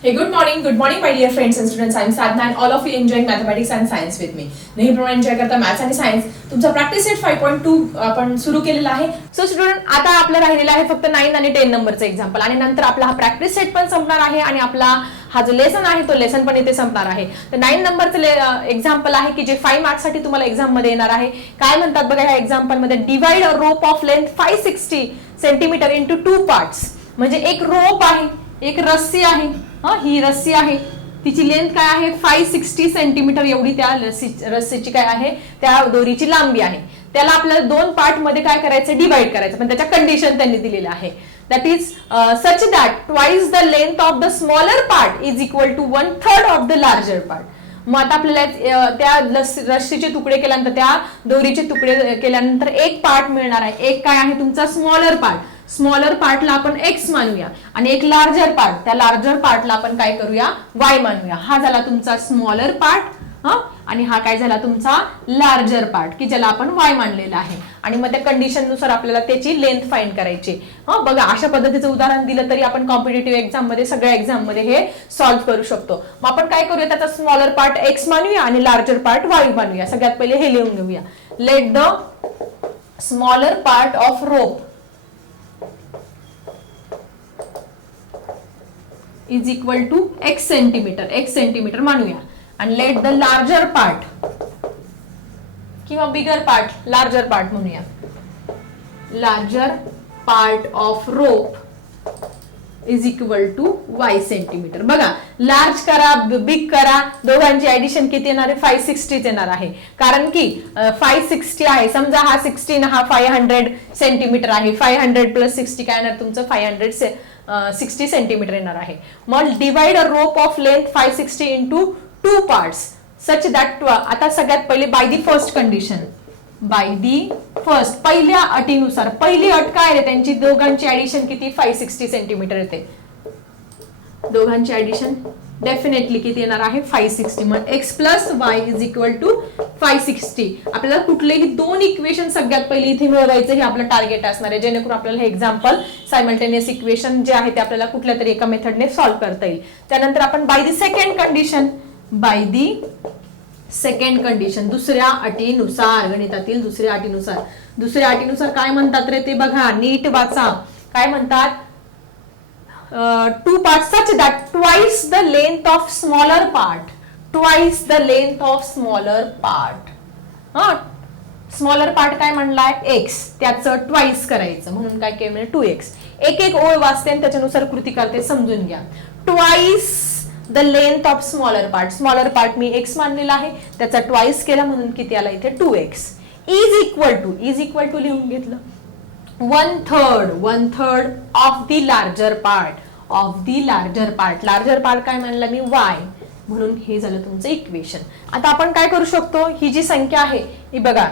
Hey, good morning, good morning, my dear friends and students. I'm Sadhna and all of you enjoying mathematics and science with me. नेहमीप्रमाणे enjoy करता maths आणि science तुमचा practice set five point two आपण सुरू केलेला आहे. So student आता आपलं राहिलेलं आहे फक्त नाईन आणि टेन नंबरचं एक्झाम्पल आणि नंतर आपला हा प्रॅक्टिस सेट पण संपणार आहे आणि आपला हा जो लेसन आहे तो लेसन पण इथे संपणार आहे. तर नाईन नंबरचं एक्झाम्पल आहे की जे फाईव्ह मार्क्ससाठी तुम्हाला एक्झाममध्ये येणार आहे. काय म्हणतात बघा ह्या एक्झाम्पलमध्ये divide a rope of length five sixty centimetre into two parts म्हणजे एक रोप आहे एक रस्सी आहे. ही रस्सी आहे. तिची लेंथ काय आहे? फाय सिक्स्टी सेंटीमीटर एवढी त्या रस्सी- रस्सीची काय आहे? त्या दोरीची लांबी आहे. त्याला आपल्याला दोन पार्टमध्ये काय करायचं? डिवाइड करायचं. पण त्याच्या कंडिशन त्यांनी दिलेलं आहे. That is such that twice the length of the smaller part is equal to one third of the larger part मग आता आपल्याला त्या रस्सीचे तुकडे केल्यानंतर त्या दोरीचे तुकडे केल्यानंतर एक पार्ट मिळणार आहे. एक काय आहे? तुमचा स्मॉलर पार्ट स्मॉलर पार्टला आपण एक्स मानूया. आणि एक लार्जर पार्ट त्या लार्जर पार्टला आपण काय करूया? वाय मानूया. हा झाला तुमचा स्मॉलर पार्ट हा? आणि हा काय झाला तुमचा लार्जर पार्ट की ज्याला आपण वाय मानलेला आहे. आणि मग त्या कंडिशननुसार आपल्याला त्याची लेंथ फाईंड करायची. हा? बघा अशा पद्धतीचं उदाहरण दिलं तरी आपण कॉम्पिटेटिव्ह एक्झाममध्ये सगळ्या एक्झाममध्ये हे सॉल्व्ह करू शकतो. मग आपण काय करूया? त्याचा स्मॉलर पार्ट एक्स मानूया आणि लार्जर पार्ट वाय मानूया. सगळ्यात पहिले हे लिहून घेऊया. Let the smaller part of rope is equal to x centimetre x centimetre मानूया. आणि लेट द लार्जर पार्ट किंवा बिगर पार्ट लार्जर पार्ट म्हणूया. Larger part of rope is equal to y centimetre बघा लार्ज करा big करा दोघांची addition किती येणार आहे? फाय सिक्स्टीच येणार आहे. कारण की फाय सिक्स्टी आहे. समजा हा सिक्स्टीन हा फाय हंड्रेड सेंटीमीटर आहे. फाय हंड्रेड प्लस सिक्स्टी काय येणार? तुमचं फाय हंड्रेड सिक्स्टी सेंटीमीटर येणार आहे. मग divide a rope of length five sixty into two parts such that आता सगळ्यात पहिले by the first condition by the first पहिल्या अटीनुसार पहिली अट काय आहे त्यांची? दोघांची ऍडिशन किती? फाय सिक्स्टी सेंटीमीटर येते. दोघांची ऍडिशन डेफिनेटली किती येणार आहे? फाय सिक्स्टी मग x plus y is equal to five sixty आपल्याला कुठलेही दोन इक्वेशन सगळ्यात पहिले इथे मिळवायचं हे आपलं टार्गेट असणार आहे. जेणेकरून आपल्याला हे एक्झाम्पल सायमल्टेनियस इक्वेशन जे आहे ते आपल्याला कुठल्या तरी एका मेथडने सॉल्व्ह करता येईल. त्यानंतर आपण by the second condition by the second condition दुसऱ्या अटीनुसार गणितातील दुसऱ्या अटीनुसार. दुसऱ्या अटीनुसार काय म्हणतात रे ते बघा. नीट वाचा. काय म्हणतात? Two part such that twice the length of smaller part twice the length of smaller part हा? स्मॉलर पार्ट काय म्हणलाय? एक्स त्याचं ट्वाइस करायचं. म्हणून काय केलं टू एक्स एक एक ओळ वाचते आणि त्याच्यानुसार कृती करते. समजून घ्या. Twice the length of smaller part smaller part me x मानलेला आहे. त्याचा ट्वाइस केला म्हणून किती आला इथे? Two x is equal to is equal to लिहून घेतलं. One third one third of the larger part of the larger part larger part काय म्हणलं मी? वाय म्हणून हे झालं तुमचं इक्वेशन आता आपण काय करू शकतो? ही जी संख्या आहे ही बघा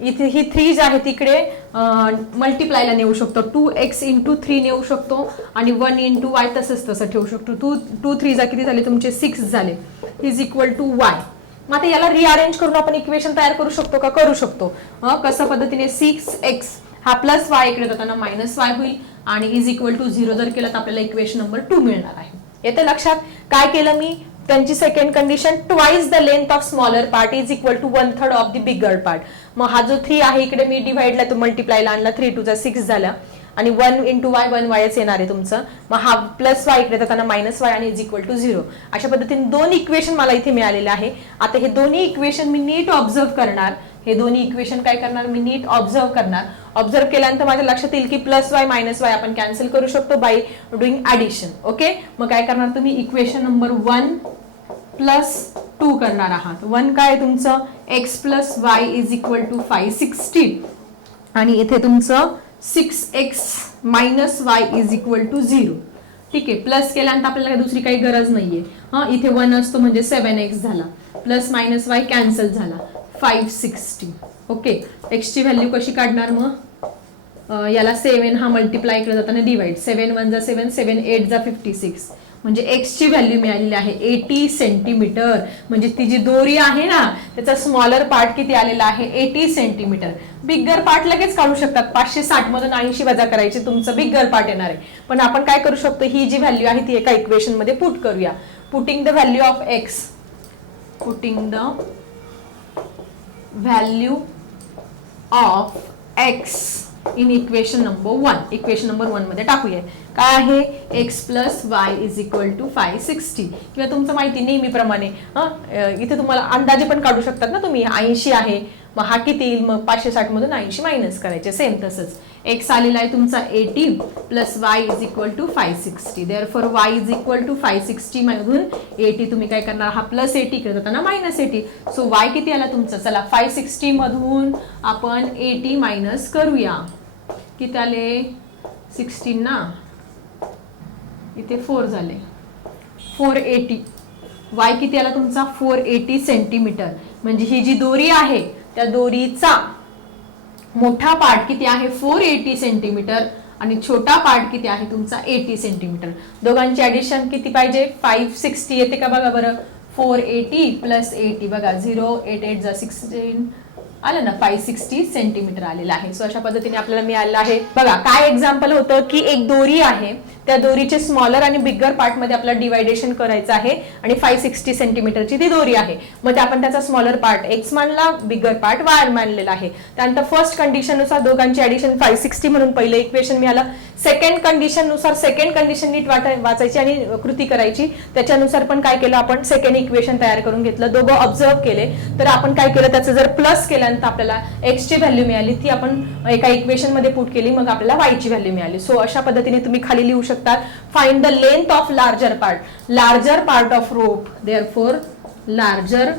इथे ही थ्री जी आहे तिकडे मल्टिप्लायला नेऊ शकतो. टू एक्स इंटू थ्री नेऊ शकतो. आणि वन इंटू वाय तसंच तसं ठेवू शकतो. टू टू थ्री जा किती झाले? तुमचे सिक्स झाले. इज इक्वल टू वाय मग आता याला रिअरेंज करून आपण इक्वेशन तयार करू शकतो का? करू शकतो. कसं पद्धतीने? सिक्स एक्स हा प्लस वाय इकडे जाताना मायनस वाय होईल आणि इज इक्वल टू झिरो जर केलं तर आपल्याला इक्वेशन नंबर टू मिळणार आहे. येते लक्षात? काय केलं मी? त्यांची second condition twice the length of smaller part is equal to one third of the bigger part मग हा जो थ्री आहे इकडे मी डिवाइडला तो मल्टिप्लायला आणला थ्री टूचा सिक्स झाला. आणि वन इंटू वाय वन वायच येणार आहे तुमचं. मग हा प्लस वाय इकडे जाताना मायनस वाय आणि इज इक्वल टू झिरो अशा पद्धतीने दोन इक्वेशन मला इथे मिळालेले आहे. आता हे दोन्ही इक्वेशन मी नीट ऑब्झर्व करणार. हे दोन्ही इक्वेशन काय करणार? मी नीट ऑब्झर्व करणार. ऑब्झर्व केल्यानंतर माझ्या लक्षात येईल की प्लस वाय मायनस वाय आपण कॅन्सल करू शकतो बाय डुईंग ऍडिशन ओके मग काय करणार तुम्ही? Equation number one plus two करणार आहात. वन काय तुमचं? X plus y is equal to five sixty आणि इथे तुमचं six x minus y is equal to zero ठीक आहे? प्लस केल्यानंतर आपल्याला दुसरी काही गरज नाहीये. हा? इथे वन असतो म्हणजे सेवन एक्स झाला. प्लस मायनस वाय कॅन्सल झाला. फाईव्ह सिक्स्टी ओके एक्सची व्हॅल्यू कशी काढणार मग? याला सेवन हा मल्टिप्लाय केला जाताना डिवाइड सेवन वन जा सेवन सेवन एट जा फिफ्टी सिक्स म्हणजे एक्सची व्हॅल्यू मिळालेली आहे एटी सेंटीमीटर म्हणजे ती जी दोरी आहे ना त्याचा स्मॉलर पार्ट किती आलेला आहे? एटी सेंटीमीटर बिग्गर पार्ट लगेच काढू शकतात. पाचशे साठ मधून ऐंशी वजा करायची तुमचं बिगर पार्ट येणार आहे. पण आपण काय करू शकतो? ही जी व्हॅल्यू आहे ती एका इक्वेशनमध्ये पुट करूया. Putting the value of x putting the value of x in equation number one equation number वनमध्ये टाकूया. काय आहे? X plus y is equal to five sixty किंवा तुमचं माहिती नेहमीप्रमाणे हं, इथे तुम्हाला अंदाजे पण काढू शकतात ना तुम्ही. ऐंशी आहे. मग हा किती येईल? मग पाचशे साठ मधून ऐंशी मायनस करायचे. सेम तसंच. एक्स आलेला आहे तुमचा eighty plus y is equal to five sixty therefore y is equal to five sixty मधून एटी तुम्ही काय करणार? हा प्लस एटी करत होता ना? मायनस एटी सो वाय किती आला तुमचा? चला फाय सिक्स्टी मधून आपण एटी मायनस करूया. किती आले सिक्स्टीन ना? इथे फोर झाले. फोर एटी वाय किती आला तुमचा? फोर एटी सेंटीमीटर म्हणजे ही जी दोरी आहे त्या दोरीचा मोठा पार्ट किती आहे? फोर एटी सेंटीमीटर आणि छोटा पार्ट किती आहे? तुमचा एटी सेंटीमीटर दोघांची ॲडिशन किती पाहिजे? फाईव्ह सिक्स्टी येते का बघा बरं? फोर एटी प्लस एटी बघा झिरो एट एट जा सिक्स्टीन आलं ना फाईव्ह सिक्स्टी सेंटीमीटर आलेलं आहे. सो अशा पद्धतीने आपल्याला मिळालं आहे. बघा काय एक्झाम्पल होतं की एक दोरी आहे. त्या दोरीचे स्मॉलर आणि बिगर पार्टमध्ये आपल्याला डिवायडेशन करायचं आहे. आणि फाईव्ह सिक्स्टी सेंटीमीटरची ती दोरी आहे. मग ते आपण त्याचा स्मॉलर पार्ट एक्स मानला बिगर पार्ट वाय मानलेला आहे. त्यानंतर फर्स्ट कंडिशननुसार दोघांची ऍडिशन फाईव्ह सिक्स्टी म्हणून पहिलं इक्वेशन मिळालं. सेकंड कंडिशननुसार सेकंड कंडिशन नीट वाटा- वाचायची आणि कृती करायची. त्याच्यानुसार पण काय केलं आपण? सेकंड इक्वेशन तयार करून घेतलं. दोघं ऑब्झर्व केले. तर आपण काय केलं? त्याचं जर प्लस केलं केल्यानंतर आपल्याला एक्स ची व्हॅल्यू मिळाली ती आपण एका इक्वेशनमध्ये पुट केली मग आपल्याला वाय ची व्हॅल्यू मिळाली. सो अशा पद्धतीने तुम्ही खाली लिहू शकतात find the length of larger part larger part of rope therefore larger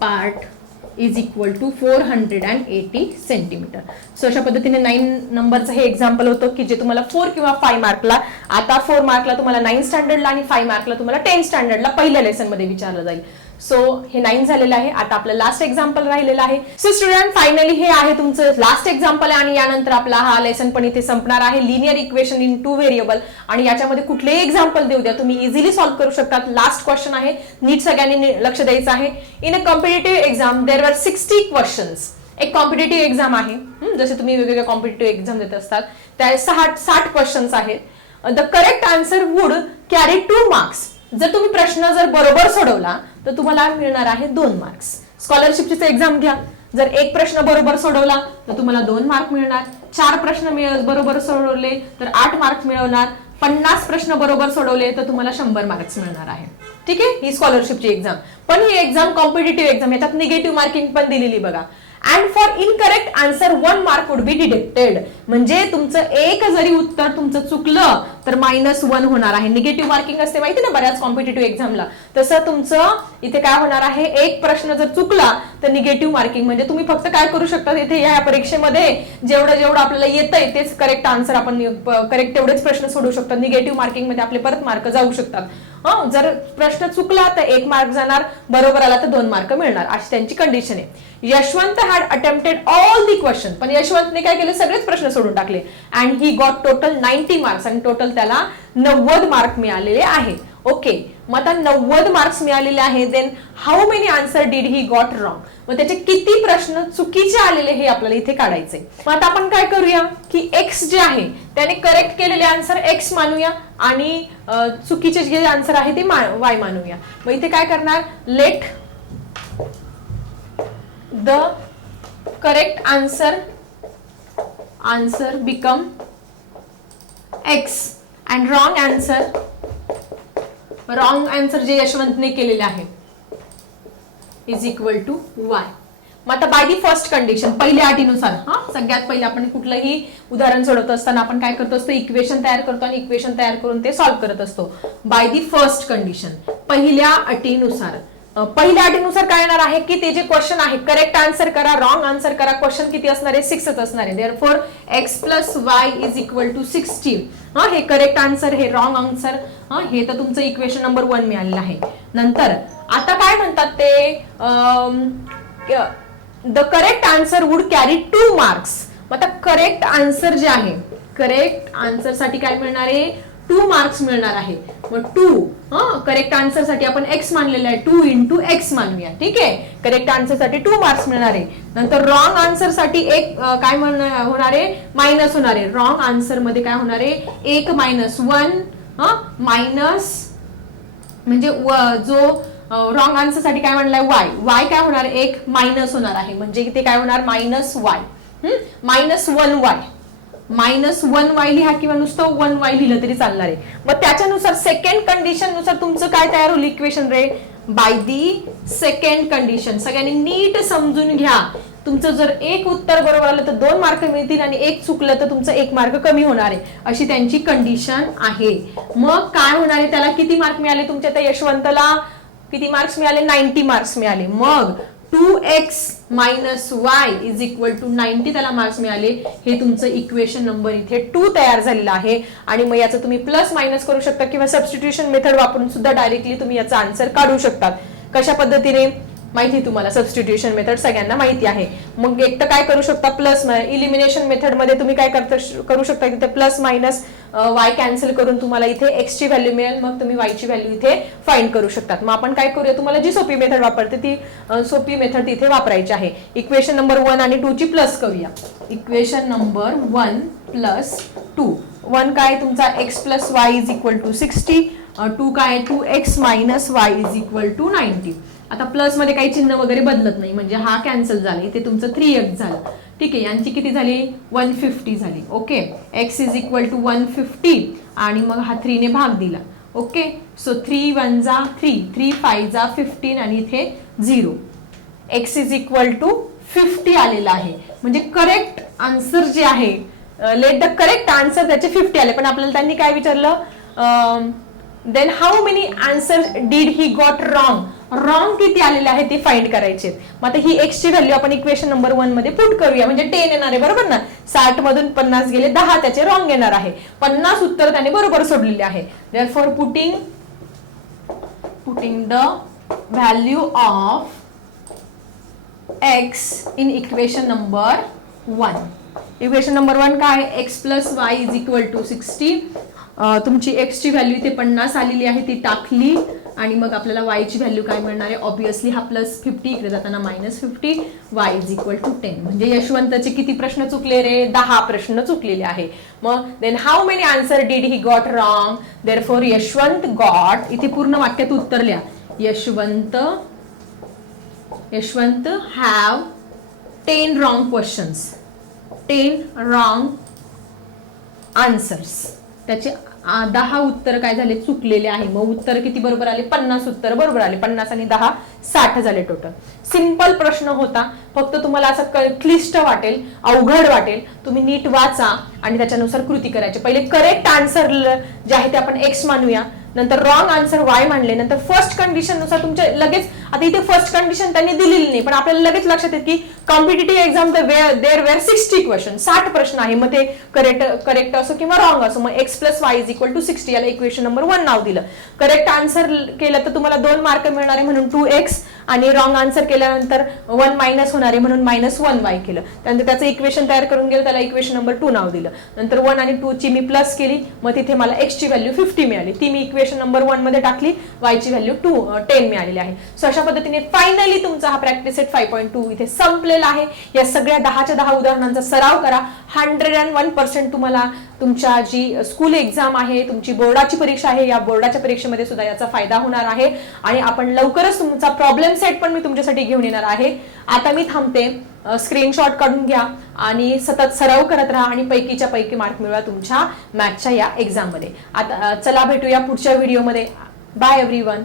part is equal to four hundred and eighty centimetre so अशा पद्धतीने नाईन नंबरचं हे एक्झाम्पल होतं की जे तुम्हाला फोर किंवा फाय मार्कला आता फोर मार्कला तुम्हाला नाईन स्टँडर्डला आणि फाय मार्कला तुम्हाला टेन स्टँडर्डला पहिल्या लेसनमध्ये विचारलं जाईल. सो हे नाईन झालेलं आहे. आता आपलं लास्ट एक्झाम्पल राहिलेलं आहे. सो स्टुडंट फायनली हे आहे तुमचं लास्ट एक्झाम्पल आहे आणि यानंतर आपला हा लेसन पण इथे संपणार आहे. Linear equation in two variable आणि याच्यामध्ये कुठलेही एक्झाम्पल देऊ द्या. तुम्ही इझिली सॉल्व्ह करू शकतात. लास्ट क्वेश्चन आहे. नीट सगळ्यांनी लक्ष द्यायचं आहे. In a competitive exam there were sixty questions एक कॉम्पिटेटिव्ह एक्झाम आहे. जसे तुम्ही वेगवेगळ्या कॉम्पिटेटिव्ह एक्झाम देत असतात. त्या सहा साठ क्वेश्चन्स आहेत. The correct answer would carry two marks जर तुम्ही प्रश्न जर बरोबर सोडवला तर तुम्हाला मिळणार आहे दोन मार्क्स स्कॉलरशिपची एक्झाम घ्या. जर एक प्रश्न बरोबर सोडवला तर तुम्हाला दोन मार्क मिळणार. चार प्रश्न मिळ बरोबर सोडवले तर आठ मार्क मिळवणार. पन्नास प्रश्न बरोबर सोडवले तर तुम्हाला शंभर मार्क्स मिळणार आहे. ठीक आहे? ही स्कॉलरशिपची एक्झाम पण ही एक्झाम कॉम्पिटेटिव्ह एक्झाम याच्यात निगेटिव्ह मार्किंग पण दिलेली बघा. And for incorrect answer one mark would be deducted म्हणजे तुमचं एक जरी उत्तर तुमचं चुकलं तर मायनस वन होणार आहे. निगेटिव्ह मार्किंग असते माहिती ना बऱ्याच कॉम्पिटेटिव्ह एक्झामला तसं तुमचं इथे काय होणार आहे? एक प्रश्न जर चुकला तर निगेटिव्ह मार्किंग म्हणजे तुम्ही फक्त काय करू शकता इथे? या परीक्षेमध्ये जेवढं जेवढं आपल्याला येतंय तेच करेक्ट आन्सर आपण करेक्ट तेवढेच प्रश्न सोडू शकतो निगेटिव्ह मार्किंगमध्ये आपले परत मार्क जाऊ शकतात. हं, जर प्रश्न चुकला तर एक मार्क जाणार बरोबर आला तर दोन मार्क मिळणार. अशी त्यांची कंडिशन आहे. Yashwant had attempted all the question पण यशवंतने काय केले? सगळेच प्रश्न सोडून टाकले. And he got total ninety marks आणि टोटल त्याला नव्वद मार्क मिळालेले आहे. ओके मग आता नव्वद मार्क्स मिळालेले आहे then how many answer did he got wrong मग त्याचे किती प्रश्न चुकीचे आलेले हे आपल्याला इथे काढायचे. मग आता आपण काय करूया की एक्स जे आहे त्याने करेक्ट केलेले आन्सर एक्स मानूया आणि चुकीचे जे आन्सर आहे ते वाय मानूया. मग इथे काय करणार? Let the correct answer answer become x and wrong answer wrong answer जे यशवंतने केलेले आहे. इज इक्वल टू वाय मग आता बाय दी फर्स्ट कंडिशन पहिल्या अटीनुसार हा? सगळ्यात पहिले आपण कुठलंही उदाहरण सोडवत असताना आपण काय करतो असतो? इक्वेशन तयार करतो आणि इक्वेशन तयार करून ते सॉल्व्ह करत असतो. बाय दी फर्स्ट कंडिशन पहिल्या अटीनुसार. पहिल्या अटीनुसार काय येणार आहे की ते जे क्वेश्चन आहे करेक्ट आन्सर करा रॉंग आन्सर करा क्वेश्चन किती असणार? आहे सिक्सच असणार. आहे therefore x plus y is equal to sixty हा हे करेक्ट आन्सर हे रॉंग आन्सर हा हे तर तुमचं इक्वेशन नंबर वन मिळालेलं आहे. नंतर आता काय म्हणतात ते? The correct answer would carry two marks मग आता करेक्ट आन्सर जे आहे करेक्ट आन्सरसाठी काय मिळणार आहे? टू मार्क्स मिळणार आहे. मग टू हा? करेक्ट आन्सरसाठी आपण एक्स मानलेलं आहे. टू इंटू एक्स मानूया. ठीक आहे? करेक्ट आन्सरसाठी टू मार्क्स मिळणार आहे. नंतर रॉंग आन्सरसाठी एक काय म्हणणार होणार आहे? मायनस होणार आहे. रॉंग आन्सरमध्ये काय होणार आहे? एक मायनस वन मायनस म्हणजे जो रॉंग आन्सरसाठी काय म्हणलाय? वाय वाय काय होणार? एक मायनस होणार आहे. म्हणजे ते काय होणार? Minus y minus one y minus one y लिहा किंवा नुसतं वन वाय लिहिलं तरी चालणार आहे. मग त्याच्यानुसार सेकंड कंडिशननुसार तुमचं काय तयार होईल इक्वेशन रे? बाय दी सेकंड कंडिशन सगळ्यांनी नीट समजून घ्या. तुमचं जर एक उत्तर बरोबर आलं तर दोन मार्क मिळतील आणि एक चुकलं तर तुमचं एक मार्क कमी होणार आहे. अशी त्यांची कंडिशन आहे. मग काय होणार आहे? त्याला किती मार्क मिळाले तुमच्या त्या यशवंतला? किती मार्क्स मिळाले? नाईन्टी मार्क्स मिळाले. मग two x minus y is equal to ninety त्याला मार्क्स मिळाले. हे तुमचं इक्वेशन नंबर इथे टू तयार झालेलं आहे. आणि मग याचं तुम्ही प्लस मायनस करू शकता किंवा सबस्टिट्युशन मेथड वापरून सुद्धा डायरेक्टली तुम्ही याचा आन्सर काढू शकतात. कशा पद्धतीने? माहिती तुम्हाला सबस्टिट्यूशन मेथड सगळ्यांना माहिती आहे. मग एक तर काय करू शकता प्लस इलिमिनेशन मेथडमध्ये तुम्ही काय करता करू शकता तिथे प्लस मायनस वाय कॅन्सल करून तुम्हाला इथे एक्स ची व्हॅल्यू मिळेल मग तुम्ही वाय ची व्हॅल्यू इथे फाइंड करू शकतात. मग आपण काय करूया तुम्हाला जी सोपी मेथड वापरते ती सोपी मेथड तिथे वापरायची आहे. इक्वेशन नंबर वन आणि टू ची प्लस करूया. Equation number one plus two one काय तुमचा? X plus y is equal to sixty two काय two x minus y is equal to ninety आता प्लसमध्ये काही चिन्ह वगैरे बदलत नाही. म्हणजे हा कॅन्सल झाला इथे तुमचं थ्री एक्स झालं. ठीक आहे यांची किती झाली? वन फिफ्टी झाली. Okay X is equal to one fifty आणि मग हा थ्रीने भाग दिला. ओके सो थ्री वन जा थ्री थ्री फाय जा फिफ्टीन आणि इथे zero X is equal to fifty आलेला आहे. म्हणजे करेक्ट आन्सर जे आहे लेट द करेक्ट आन्सर त्याचे फिफ्टी आले. पण आपल्याला त्यांनी काय विचारलं? Then how many answer did he got wrong wrong किती आलेले आहे ते फाइंड करायचे. मग आता ही एक्सची व्हॅल्यू आपण इक्वेशन नंबर वनमध्ये पुट करूया. म्हणजे टेन येणार आहे बरोबर ना? साठ मधून पन्नास गेले दहा त्याचे रॉंग येणार आहे. पन्नास उत्तर त्याने बरोबर सोडलेले आहे. For putting putting the value of x in equation number one equation number one काय? X plus y is equal to sixty तुमची एक्सची व्हॅल्यू इथे पन्नास आलेली आहे ती टाकली. आणि मग आपल्याला वायची व्हॅल्यू काय मिळणार आहे? ऑब्विसली हा प्लस फिफ्टी इकडे जाताना minus fifty y is equal to ten म्हणजे यशवंतचे किती प्रश्न चुकले रे? दहा प्रश्न चुकलेले आहे. मग then how many answer did he got wrong therefore Yashwant got इथे पूर्ण वाक्यात उत्तर लिहा. Yashwant Yashwant have ten wrong questions ten wrong answers त्याचे दहा उत्तर काय झाले? चुकलेले आहे. मग उत्तर किती बरोबर आले? पन्नास उत्तर बरोबर आले. पन्नास आणि दहा साठ झाले टोटल सिंपल प्रश्न होता. फक्त तुम्हाला असं क्लिष्ट वाटेल अवघड वाटेल. तुम्ही नीट वाचा आणि त्याच्यानुसार कृती करायची. पहिले करेक्ट आन्सर जे आहे ते आपण एक्स मानूया. नंतर रॉंग आन्सर वाय मानले. नंतर फर्स्ट कंडिशननुसार तुमचे तुमच्या लगेच आता इथे फर्स्ट कंडिशन त्यांनी दिलेली नाही पण आपल्याला लगेच लक्षात येत की competitive exam there were sixty question साठ प्रश्न आहे मग ते करेक्ट करेक्ट असो किंवा रॉंग असो मग x plus y is equal to sixty याला इक्वेशन नंबर वन नाव दिलं. करेक्ट आन्सर केलं तर तुम्हाला दोन मार्क मिळणार आहे म्हणून टू एक्स आणि रॉंग आन्सर केल्यानंतर वन मायनस होणार आहे म्हणून मायनस वन वाय केलं. त्यानंतर त्याचं इक्वेशन तयार करून गेलं त्याला इक्वेशन नंबर टू नाव दिलं. नंतर वन आणि टू ची मी प्लस केली मग तिथे मला एक्सची व्हॅल्यू फिफ्टी मिळाली. ती मी इक्वेशन नंबर वनमध्ये टाकली वायची व्हॅल्यू टू टेन मिळालेली आहे. सो अशा पद्धतीने फायनली तुमचा हा practice set five point two इथे संपलेला आहे. या सगळ्या दहाच्या दहा उदाहरणांचा सराव करा. हंड्रेड अँड वन पर्सेंट तुम्हाला तुमच्या जी स्कूल एक्झाम आहे तुमची बोर्डाची परीक्षा आहे या बोर्डाच्या परीक्षेमध्ये सुद्धा याचा फायदा होणार आहे. आणि आपण लवकरच तुमचा प्रॉब्लेम सेट पण मी तुमच्यासाठी घेऊन येणार आहे. आता मी थांबते. स्क्रीनशॉट काढून घ्या आणि सतत सराव करत राहा आणि पैकीच्या पैकी मार्क मिळवा तुमच्या मॅथच्या या एक्झाममध्ये आता चला भेटूया पुढच्या व्हिडिओमध्ये बाय एव्हरी वन